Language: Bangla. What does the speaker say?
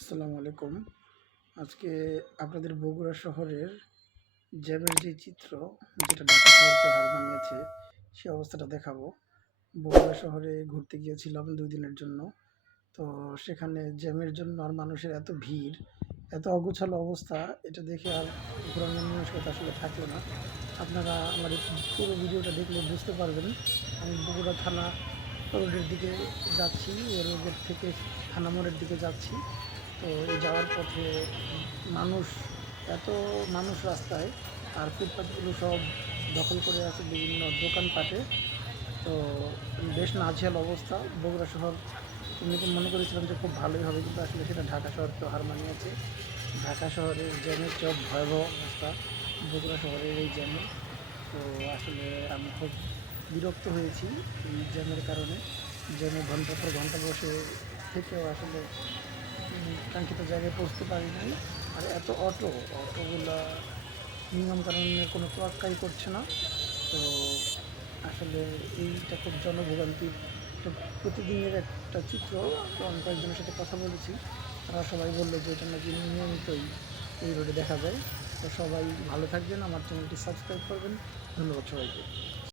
আসসালামু আলাইকুম। আজকে আপনাদের বগুড়া শহরের জ্যামের যে চিত্র, যেটা ঢাকা শহরকে হার মানিয়েছে, সে অবস্থাটা দেখাবো। বগুড়া শহরে ঘুরতে গিয়েছিলাম দুই দিনের জন্য। তো সেখানে জ্যামের জন্য আর মানুষের এত ভিড়, এত অগোছালো অবস্থা, এটা দেখে আর ঘোরানোর মানসিকতা আসলে থাকল না। আপনারা আমার পুরো ভিডিওটা দেখলে বুঝতে পারবেন, আমি বগুড়া থানা রোডের দিকে যাচ্ছি রোডের থেকে থানা মোড়ের দিকে যাচ্ছি। তো এই যাওয়ার পথে মানুষ, এত মানুষ রাস্তায়, আর ফুটপাথগুলো সব দখল করে আছে বিভিন্ন দোকানপাটে। তো বেশ নাজেহাল অবস্থা। বগুড়া শহর এমনিতে মনে করেছিলাম যে খুব ভালোই হবে, কিন্তু আসলে সেটা ঢাকা শহরকে হার মানিয়েছে। ঢাকা শহরের জ্যামের চপ ভয়াবহ অবস্থা, বগুড়া শহরের এই জ্যামে। তো আসলে আমি খুব বিরক্ত হয়েছি এই জ্যামের কারণে। জ্যামে ঘণ্টার পর ঘণ্টা বসে থেকেও আসলে কাঙ্ক্ষিত জায়গায় পৌঁছতে পারি নাই। আর এত অটো, অটোগুলা নিয়মকানুনের কোনো তোয়াক্কাই করছে না। তো আসলে এইটা খুব জনভোগান্তির প্রতিদিনের একটা চিত্র, তো আমি কয়েকজনের সাথে কথা বলেছি। তারা সবাই বলল যে, এটা নাকি নিয়মিতই এই রোডে দেখা যায়। তো সবাই ভালো থাকবেন, আমার চ্যানেলটি সাবস্ক্রাইব করবেন। ধন্যবাদ সবাইকে।